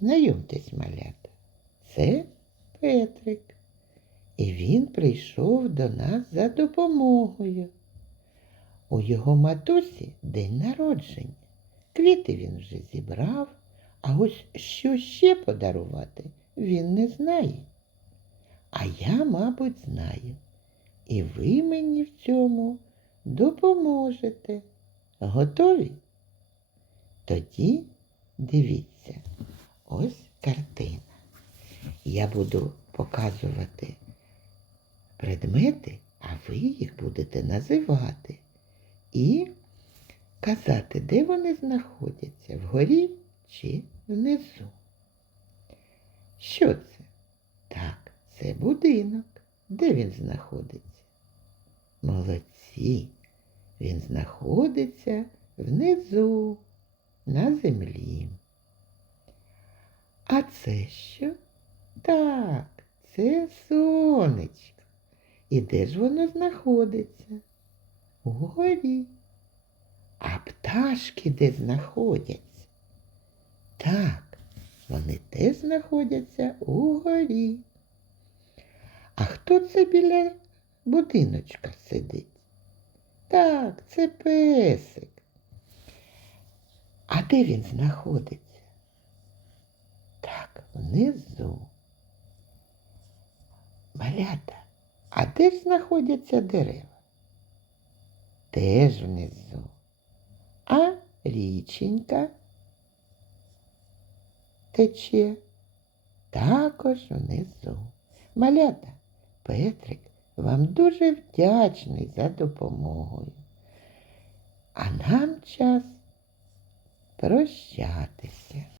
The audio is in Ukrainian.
Знайомтесь, малята, це Петрик. І він прийшов до нас за допомогою. У його матусі день народження. Квіти він вже зібрав, а ось що ще подарувати він не знає. А я, мабуть, знаю. І ви мені в цьому допоможете. Готові? Тоді дивіться, ось картина. Я буду показувати предмети, а ви їх будете називати і казати, де вони знаходяться, вгорі чи внизу. Що це? Так, це будинок. Де він знаходиться? Молодці. Він знаходиться внизу, на землі. А це що? Так, це сонечко. І де ж воно знаходиться? Угорі. А пташки де знаходяться? Так, вони теж знаходяться угорі. А хто це біля будиночка сидить? Так, це песик. А де він знаходиться? Внизу. Малята, а де ж знаходяться дерева? Теж внизу. А річенька тече також внизу. Малята, Петрик вам дуже вдячний за допомогою. А нам час прощатися.